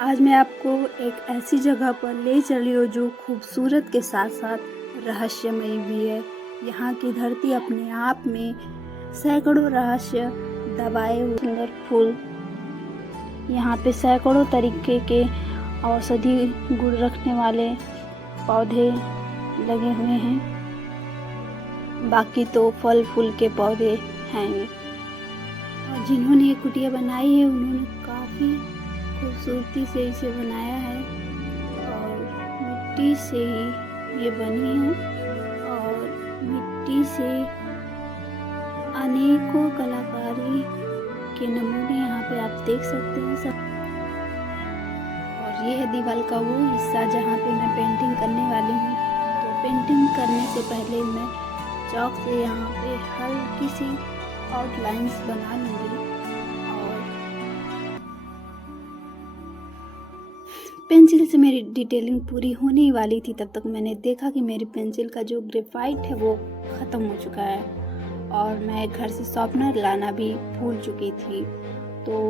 आज मैं आपको एक ऐसी जगह पर ले चली हूँ जो खूबसूरत के साथ साथ रहस्यमयी भी है। यहाँ की धरती अपने आप में सैकड़ों रहस्य दबाए हुए सुंदर फूल, यहाँ पे सैकड़ों तरीके के औषधि गुण रखने वाले पौधे लगे हुए हैं। बाकी तो फल फूल के पौधे हैं। और जिन्होंने ये कुटिया बनाई है उन्होंने काफ़ी खूबसूरती से इसे बनाया है और मिट्टी से ही ये बनी है और मिट्टी से अनेकों कलाकारी के नमूने यहाँ पे आप देख सकते हैं सब। और ये है दीवार का वो हिस्सा जहाँ पे मैं पेंटिंग करने वाली हूँ। तो पेंटिंग करने से पहले मैं चॉक से यहाँ पे हल्की सी आउटलाइंस बना लूँगी। पेंसिल से मेरी डिटेलिंग पूरी होने ही वाली थी, तब तक मैंने देखा कि मेरी पेंसिल का जो ग्रेफाइट है वो ख़त्म हो चुका है और मैं घर से शार्पनर लाना भी भूल चुकी थी। तो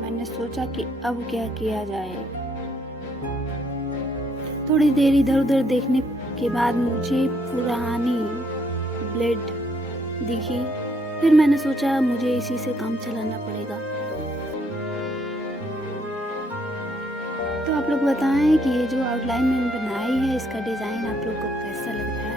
मैंने सोचा कि अब क्या किया जाए। थोड़ी देर इधर उधर देखने के बाद मुझे पुरानी ब्लेड दिखी। फिर मैंने सोचा मुझे इसी से काम चलाना पड़ेगा। तो आप लोग बताएं कि ये जो आउटलाइन मैंने बनाई है इसका डिज़ाइन आप लोग को कैसा लग रहा है।